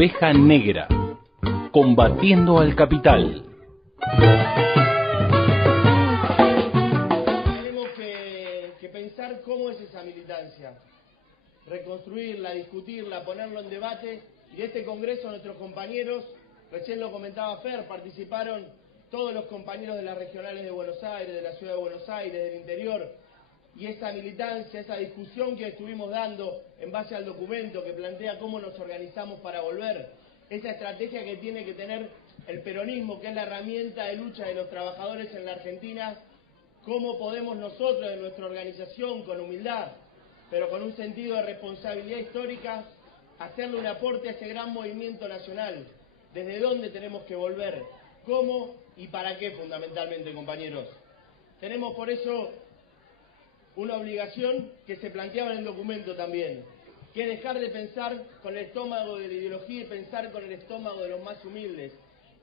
Oveja Negra, combatiendo al capital. Tenemos que pensar cómo es esa militancia, reconstruirla, discutirla, ponerlo en debate. Y de este congreso nuestros compañeros, recién lo comentaba Fer, participaron todos los compañeros de las regionales de Buenos Aires, de la ciudad de Buenos Aires, del interior. Y esa militancia, esa discusión que estuvimos dando en base al documento que plantea cómo nos organizamos para volver, esa estrategia que tiene que tener el peronismo, que es la herramienta de lucha de los trabajadores en la Argentina, cómo podemos nosotros, en nuestra organización, con humildad, pero con un sentido de responsabilidad histórica, hacerle un aporte a ese gran movimiento nacional. ¿Desde dónde tenemos que volver? ¿Cómo y para qué, fundamentalmente, compañeros? Tenemos por eso una obligación que se planteaba en el documento también, que es dejar de pensar con el estómago de la ideología y pensar con el estómago de los más humildes,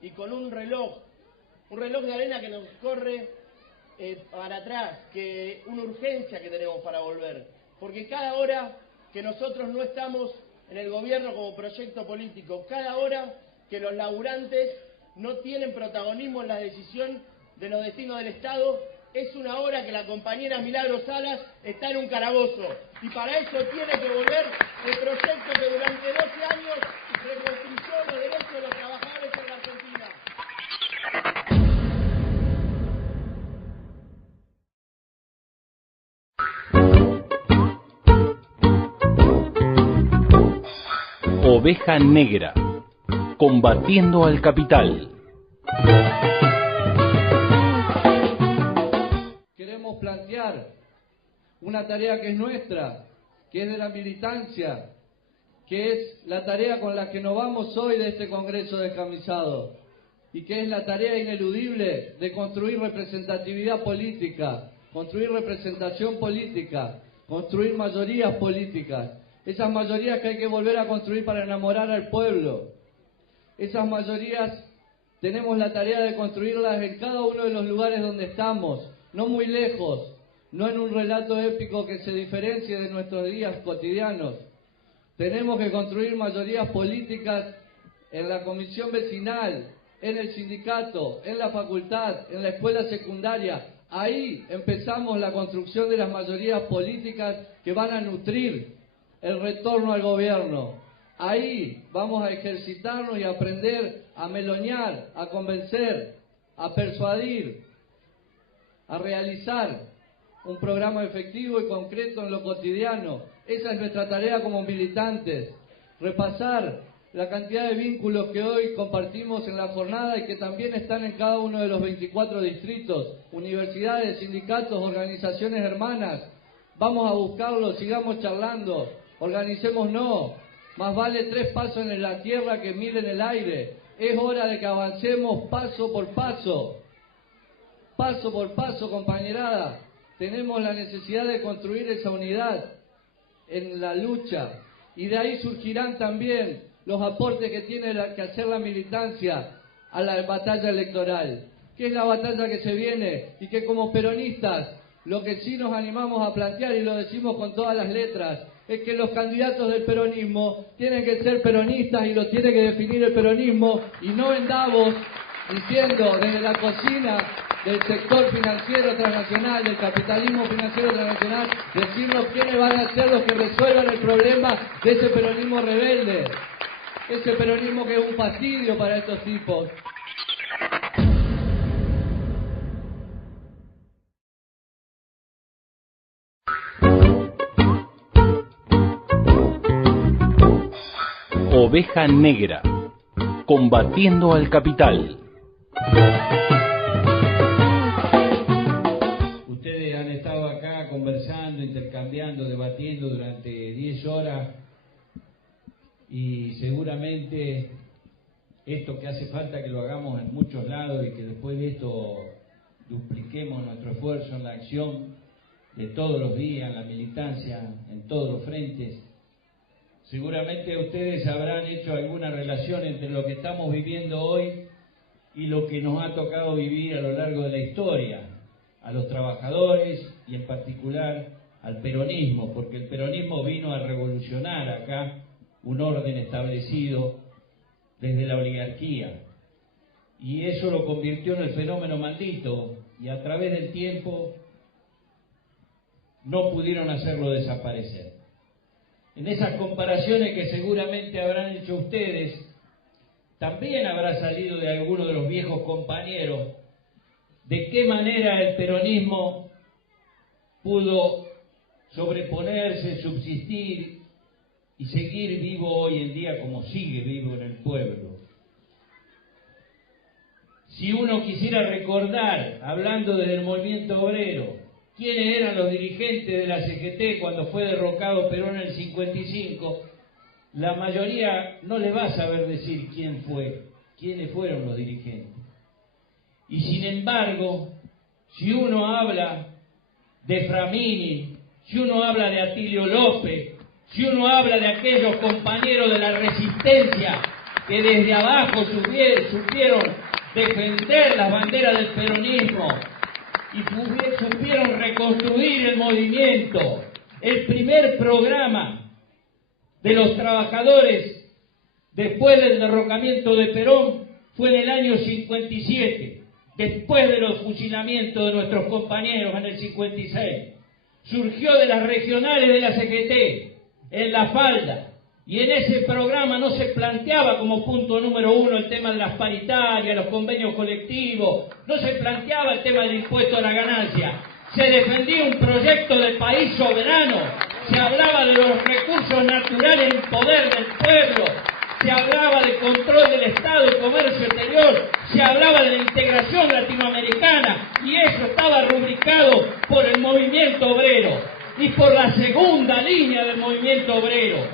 y con un reloj de arena que nos corre para atrás, que una urgencia que tenemos para volver, porque cada hora que nosotros no estamos en el gobierno como proyecto político, cada hora que los laburantes no tienen protagonismo en la decisión de los destinos del Estado, es una hora que la compañera Milagros Salas está en un calabozo. Y para eso tiene que volver el proyecto que durante 12 años reconstruyó los derechos de los trabajadores en la Argentina. Oveja Negra, combatiendo al capital. Queremos plantear una tarea que es nuestra, que es de la militancia, que es la tarea con la que nos vamos hoy de este Congreso descamisado, y que es la tarea ineludible de construir representatividad política, construir representación política, construir mayorías políticas, esas mayorías que hay que volver a construir para enamorar al pueblo. Esas mayorías tenemos la tarea de construirlas en cada uno de los lugares donde estamos, no muy lejos, no en un relato épico que se diferencie de nuestros días cotidianos. Tenemos que construir mayorías políticas en la comisión vecinal, en el sindicato, en la facultad, en la escuela secundaria. Ahí empezamos la construcción de las mayorías políticas que van a nutrir el retorno al gobierno. Ahí vamos a ejercitarnos y aprender a melonear, a convencer, a persuadir, a realizar un programa efectivo y concreto en lo cotidiano. Esa es nuestra tarea como militantes. Repasar la cantidad de vínculos que hoy compartimos en la jornada y que también están en cada uno de los 24 distritos, universidades, sindicatos, organizaciones hermanas. Vamos a buscarlos, sigamos charlando, organicémonos. Más vale 3 pasos en la tierra que 1000 en el aire. Es hora de que avancemos paso por paso. Paso por paso, compañerada. Tenemos la necesidad de construir esa unidad en la lucha. Y de ahí surgirán también los aportes que tiene que hacer la militancia a la batalla electoral. Que es la batalla que se viene y que como peronistas lo que sí nos animamos a plantear, y lo decimos con todas las letras, es que los candidatos del peronismo tienen que ser peronistas y lo tiene que definir el peronismo, y no en Davos diciendo desde la cocina del sector financiero transnacional, del capitalismo financiero transnacional, decirnos quiénes van a ser los que resuelvan el problema de ese peronismo rebelde, ese peronismo que es un fastidio para estos tipos. Oveja Negra, combatiendo al capital. Ustedes han estado acá conversando, intercambiando, debatiendo durante 10 horas, y seguramente esto que hace falta que lo hagamos en muchos lados y que después de esto dupliquemos nuestro esfuerzo en la acción de todos los días, en la militancia, en todos los frentes. Seguramente ustedes habrán hecho alguna relación entre lo que estamos viviendo hoy y lo que nos ha tocado vivir a lo largo de la historia, a los trabajadores y en particular al peronismo, porque el peronismo vino a revolucionar acá un orden establecido desde la oligarquía, y eso lo convirtió en el fenómeno maldito, y a través del tiempo no pudieron hacerlo desaparecer. En esas comparaciones que seguramente habrán hecho ustedes, también habrá salido de alguno de los viejos compañeros de qué manera el peronismo pudo sobreponerse, subsistir y seguir vivo hoy en día como sigue vivo en el pueblo. Si uno quisiera recordar, hablando desde el movimiento obrero, quiénes eran los dirigentes de la CGT cuando fue derrocado Perón en el 55, la mayoría no le va a saber decir quién fue, quiénes fueron los dirigentes. Y sin embargo, si uno habla de Framini, si uno habla de Atilio López, si uno habla de aquellos compañeros de la resistencia que desde abajo supieron defender las banderas del peronismo y supieron reconstruir el movimiento, el primer programa de los trabajadores después del derrocamiento de Perón fue en el año 57, después de los fusilamientos de nuestros compañeros en el 56. Surgió de las regionales de la CGT, en La Falda, y en ese programa no se planteaba como punto número uno el tema de las paritarias, los convenios colectivos, no se planteaba el tema del impuesto a la ganancia, se defendía un proyecto de país soberano, se hablaba de los recursos naturales en poder del pueblo, se hablaba de control del Estado y comercio exterior, se hablaba de la integración latinoamericana, y eso estaba rubricado por el movimiento obrero y por la segunda línea del movimiento obrero.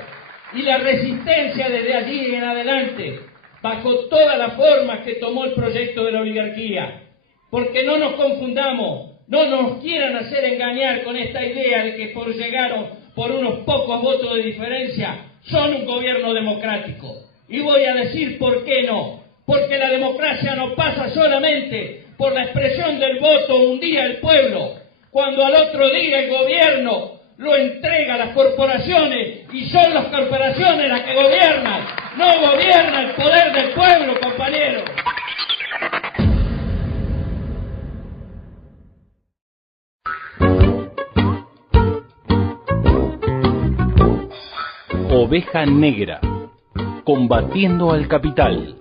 Y la resistencia desde allí en adelante, bajo todas las formas que tomó el proyecto de la oligarquía. Porque no nos confundamos, no nos quieran hacer engañar con esta idea de que por llegaron por unos pocos votos de diferencia, son un gobierno democrático. Y voy a decir por qué no. Porque la democracia no pasa solamente por la expresión del voto un día del pueblo, cuando al otro día el gobierno lo entrega a las corporaciones y son las corporaciones las que gobiernan. No gobierna el poder del pueblo, compañeros. Oveja Negra, combatiendo al capital.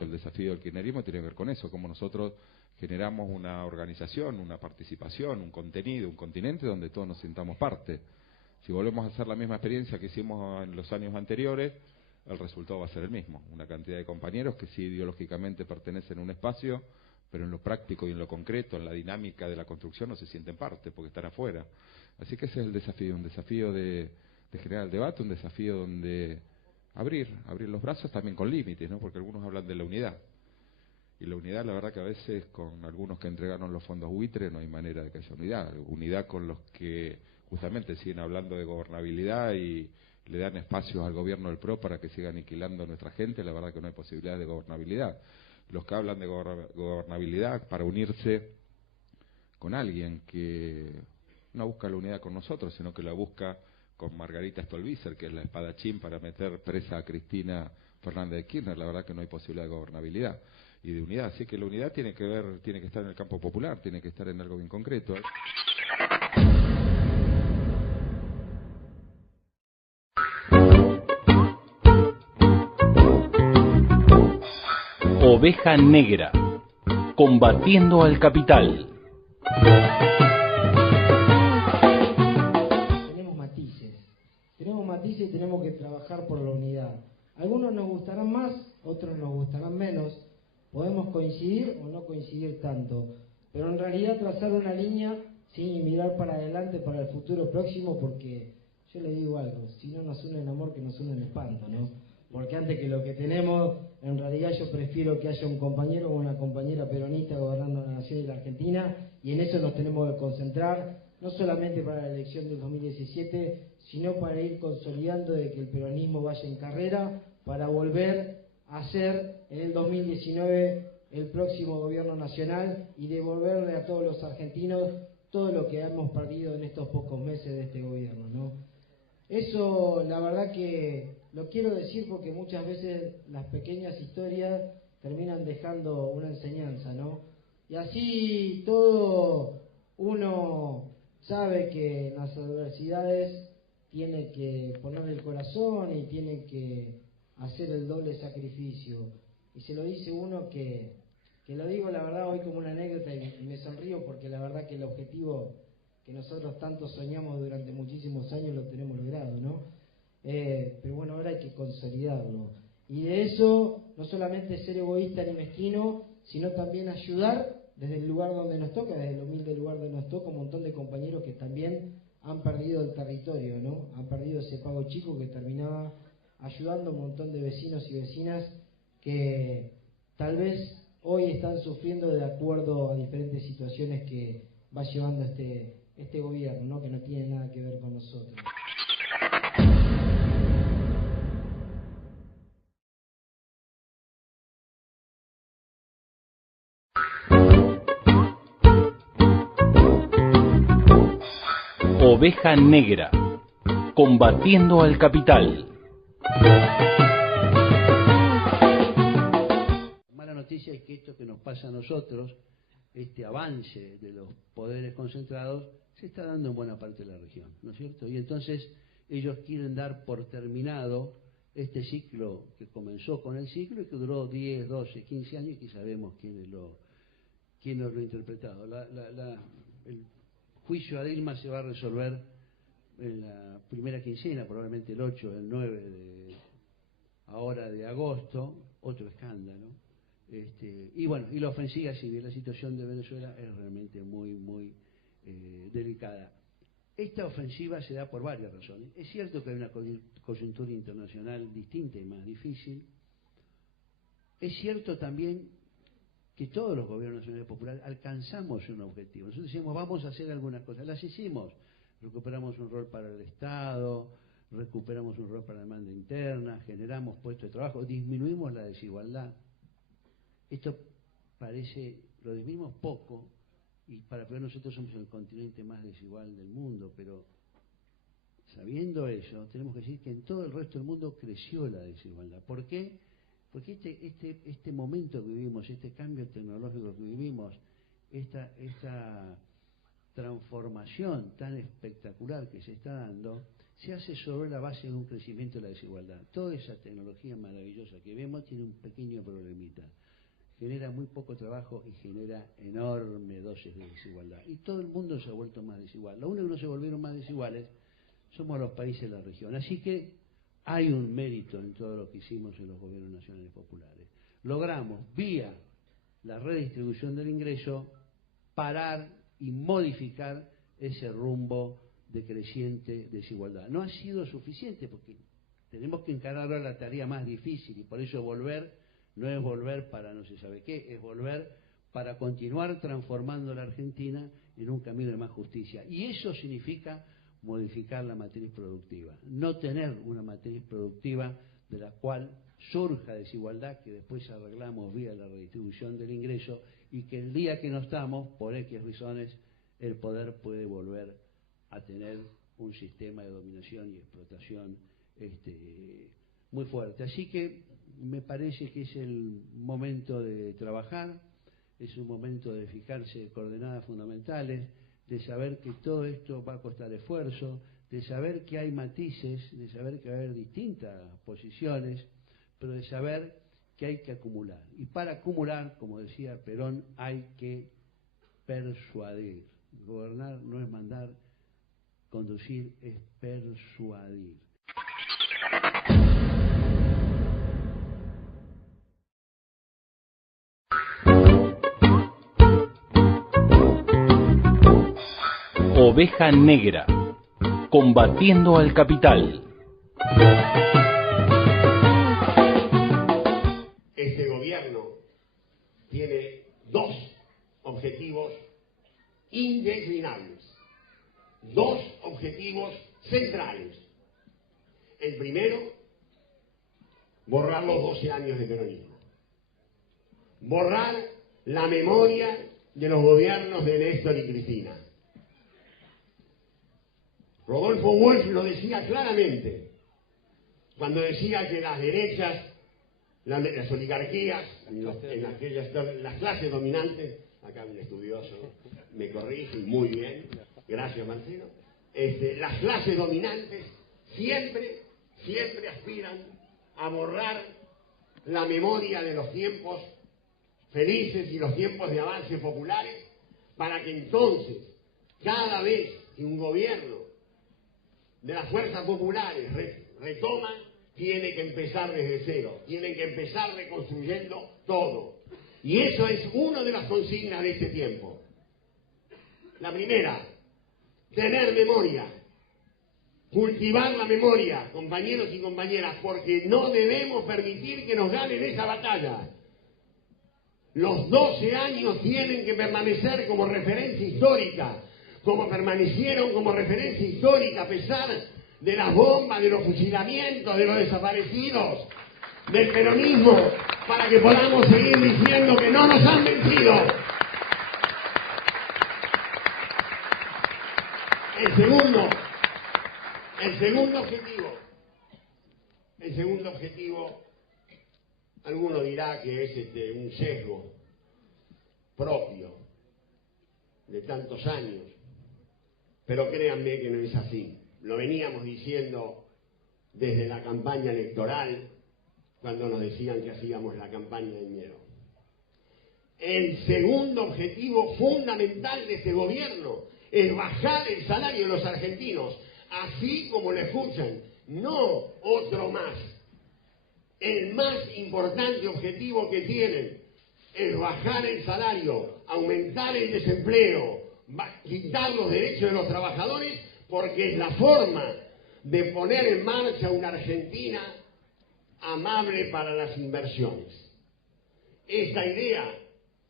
El desafío del kirchnerismo tiene que ver con eso, cómo nosotros generamos una organización, una participación, un contenido, un continente donde todos nos sintamos parte. Si volvemos a hacer la misma experiencia que hicimos en los años anteriores, el resultado va a ser el mismo. Una cantidad de compañeros que sí ideológicamente pertenecen a un espacio, pero en lo práctico y en lo concreto, en la dinámica de la construcción, no se sienten parte porque están afuera. Así que ese es el desafío, un desafío de generar el debate, un desafío donde abrir los brazos también con límites, ¿no? Porque algunos hablan de la unidad. Y la unidad, la verdad que a veces con algunos que entregaron los fondos buitre no hay manera de que haya unidad. Unidad con los que justamente siguen hablando de gobernabilidad y le dan espacios al gobierno del PRO para que siga aniquilando a nuestra gente, la verdad que no hay posibilidad de gobernabilidad. Los que hablan de gobernabilidad para unirse con alguien que no busca la unidad con nosotros, sino que la busca con Margarita Stolbizer, que es la espadachín para meter presa a Cristina Fernández de Kirchner, la verdad que no hay posibilidad de gobernabilidad y de unidad. Así que la unidad tiene que estar en el campo popular, tiene que estar en algo bien concreto. Oveja Negra, combatiendo al capital. Tenemos matices y tenemos que trabajar por la unidad. Algunos nos gustarán más, otros nos gustarán menos. Podemos coincidir o no coincidir tanto, pero en realidad trazar una línea y mirar para adelante, para el futuro próximo, porque yo le digo algo, si no nos une el amor, que nos une el espanto, ¿no? Porque antes que lo que tenemos, en realidad yo prefiero que haya un compañero o una compañera peronista gobernando la nación y la Argentina, y en eso nos tenemos que concentrar, no solamente para la elección del 2017, sino para ir consolidando de que el peronismo vaya en carrera, para volver a ser en el 2019 el próximo gobierno nacional y devolverle a todos los argentinos todo lo que hemos perdido en estos pocos meses de este gobierno, ¿no? Eso la verdad que lo quiero decir porque muchas veces las pequeñas historias terminan dejando una enseñanza, ¿no? Y así todo uno sabe que en las adversidades tiene que poner el corazón y tiene que hacer el doble sacrificio. Y se lo dice uno que lo digo la verdad hoy como una anécdota y me sonrío porque la verdad que el objetivo que nosotros tanto soñamos durante muchísimos años lo tenemos logrado, ¿no? Pero bueno, ahora hay que consolidarlo. Y de eso no solamente ser egoísta ni mezquino, sino también ayudar desde el lugar donde nos toca, desde el humilde lugar donde nos toca, un montón de compañeros que también han perdido el territorio, ¿no? Han perdido ese pago chico que terminaba ayudando a un montón de vecinos y vecinas que tal vez hoy están sufriendo de acuerdo a diferentes situaciones que va llevando este gobierno, ¿no? Que no tiene nada que ver con nosotros. Oveja Negra, combatiendo al capital. Mala noticia es que esto que nos pasa a nosotros, este avance de los poderes concentrados, se está dando en buena parte de la región, ¿no es cierto? Y entonces ellos quieren dar por terminado este ciclo que comenzó con el ciclo y que duró 10, 12, 15 años y que sabemos quiénes lo han interpretado. El juicio a Dilma se va a resolver en la primera quincena, probablemente el 8, el 9 de agosto, otro escándalo. Y bueno, y la ofensiva civil, la situación de Venezuela es realmente muy, muy delicada. Esta ofensiva se da por varias razones. Es cierto que hay una coyuntura internacional distinta y más difícil. Es cierto también que todos los gobiernos nacionales populares alcanzamos un objetivo. Nosotros decíamos, vamos a hacer algunas cosas, las hicimos. Recuperamos un rol para el Estado, recuperamos un rol para la demanda interna, generamos puestos de trabajo, disminuimos la desigualdad. Esto parece, lo disminuimos poco, y para peor nosotros somos el continente más desigual del mundo, pero sabiendo eso, tenemos que decir que en todo el resto del mundo creció la desigualdad. ¿Por qué? Porque este momento que vivimos, este cambio tecnológico que vivimos, esta transformación tan espectacular que se está dando, se hace sobre la base de un crecimiento de la desigualdad. Toda esa tecnología maravillosa que vemos tiene un pequeño problemita. Genera muy poco trabajo y genera enorme dosis de desigualdad. Y todo el mundo se ha vuelto más desigual. Lo único que no se volvieron más desiguales somos los países de la región. Así que hay un mérito en todo lo que hicimos en los gobiernos nacionales populares. Logramos, vía la redistribución del ingreso, parar y modificar ese rumbo de creciente desigualdad. No ha sido suficiente porque tenemos que encarar ahora la tarea más difícil y por eso volver no es volver para no se sabe qué, es volver para continuar transformando la Argentina en un camino de más justicia. Y eso significa modificar la matriz productiva, no tener una matriz productiva de la cual surja desigualdad que después arreglamos vía la redistribución del ingreso y que el día que no estamos, por X razones, el poder puede volver a tener un sistema de dominación y explotación muy fuerte. Así que me parece que es el momento de trabajar, es un momento de fijarse coordenadas fundamentales, de saber que todo esto va a costar esfuerzo, de saber que hay matices, de saber que va a haber distintas posiciones, pero de saber que hay que acumular. Y para acumular, como decía Perón, hay que persuadir. Gobernar no es mandar, conducir es persuadir. Oveja Negra, combatiendo al capital. Este gobierno tiene dos objetivos indeclinables, dos objetivos centrales. El primero, borrar los 12 años de peronismo, borrar la memoria de los gobiernos de Néstor y Cristina. Rodolfo Walsh lo decía claramente, cuando decía que las derechas, las oligarquías, las clases dominantes, acá un estudioso me corrige, muy bien, gracias Marcelo, las clases dominantes siempre aspiran a borrar la memoria de los tiempos felices y los tiempos de avances populares, para que entonces, cada vez que un gobierno de las fuerzas populares retoma, tiene que empezar desde cero, tienen que empezar reconstruyendo todo. Y eso es una de las consignas de este tiempo. La primera, tener memoria, cultivar la memoria, compañeros y compañeras, porque no debemos permitir que nos ganen esa batalla. Los 12 años tienen que permanecer como referencia histórica, como permanecieron como referencia histórica a pesar de las bombas, de los fusilamientos, de los desaparecidos, del peronismo, para que podamos seguir diciendo que no nos han vencido. El segundo objetivo, alguno dirá que es un sesgo propio de tantos años, pero créanme que no es así. Lo veníamos diciendo desde la campaña electoral, cuando nos decían que hacíamos la campaña del miedo. El segundo objetivo fundamental de este gobierno es bajar el salario de los argentinos, así como lo escuchan, no otro más. El más importante objetivo que tienen es bajar el salario, aumentar el desempleo, quitar los derechos de los trabajadores, porque es la forma de poner en marcha una Argentina amable para las inversiones. Esta idea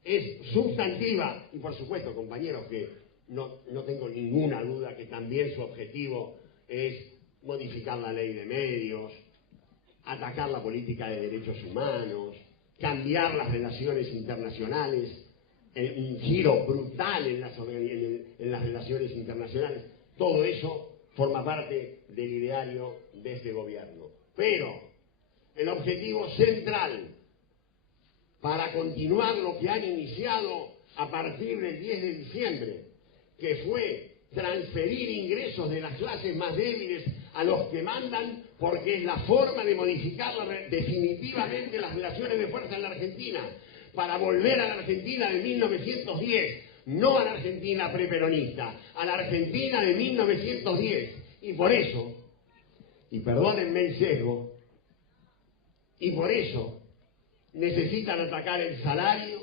es sustantiva y, por supuesto, compañeros, que no tengo ninguna duda que también su objetivo es modificar la ley de medios, atacar la política de derechos humanos, cambiar las relaciones internacionales, un giro brutal en las relaciones internacionales. Todo eso forma parte del ideario de este gobierno. Pero el objetivo central para continuar lo que han iniciado a partir del 10 de diciembre, que fue transferir ingresos de las clases más débiles a los que mandan, porque es la forma de modificar definitivamente las relaciones de fuerza en la Argentina, para volver a la Argentina de 1910, no a la Argentina preperonista, a la Argentina de 1910. Y por eso, y perdónenme el sesgo, y por eso necesitan atacar el salario,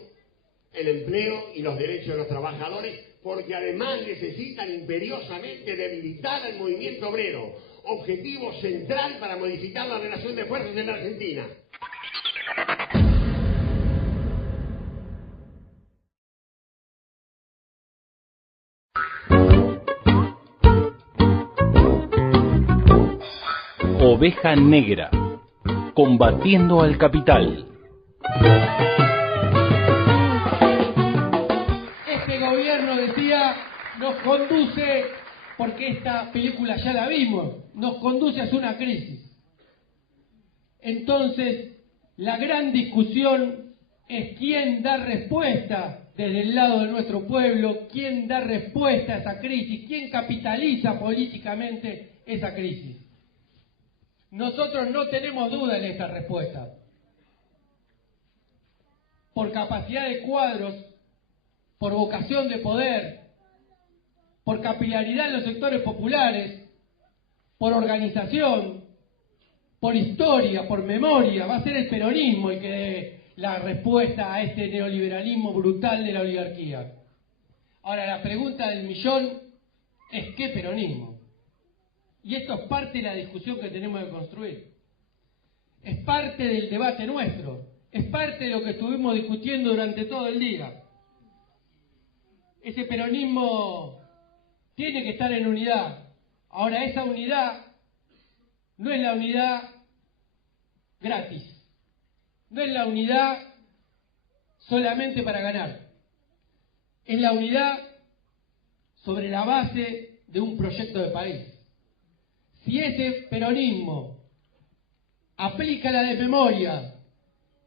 el empleo y los derechos de los trabajadores, porque además necesitan imperiosamente debilitar al movimiento obrero, objetivo central para modificar la relación de fuerzas en la Argentina. Oveja Negra, combatiendo al capital. Este gobierno, decía, nos conduce, porque esta película ya la vimos, nos conduce hacia una crisis. Entonces, la gran discusión es quién da respuesta desde el lado de nuestro pueblo, quién da respuesta a esa crisis, quién capitaliza políticamente esa crisis. Nosotros no tenemos duda en esta respuesta. Por capacidad de cuadros, por vocación de poder, por capilaridad en los sectores populares, por organización, por historia, por memoria, va a ser el peronismo el que dé la respuesta a este neoliberalismo brutal de la oligarquía. Ahora, la pregunta del millón es ¿qué peronismo? Y esto es parte de la discusión que tenemos que construir. Es parte del debate nuestro. Es parte de lo que estuvimos discutiendo durante todo el día. Ese peronismo tiene que estar en unidad. Ahora, esa unidad no es la unidad gratis. No es la unidad solamente para ganar. Es la unidad sobre la base de un proyecto de país. Si ese peronismo aplica la desmemoria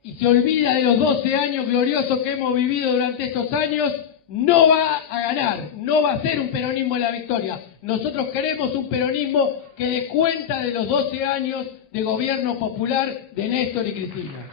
y se olvida de los 12 años gloriosos que hemos vivido durante estos años, no va a ganar, no va a ser un peronismo en la victoria. Nosotros queremos un peronismo que dé cuenta de los 12 años de gobierno popular de Néstor y Cristina.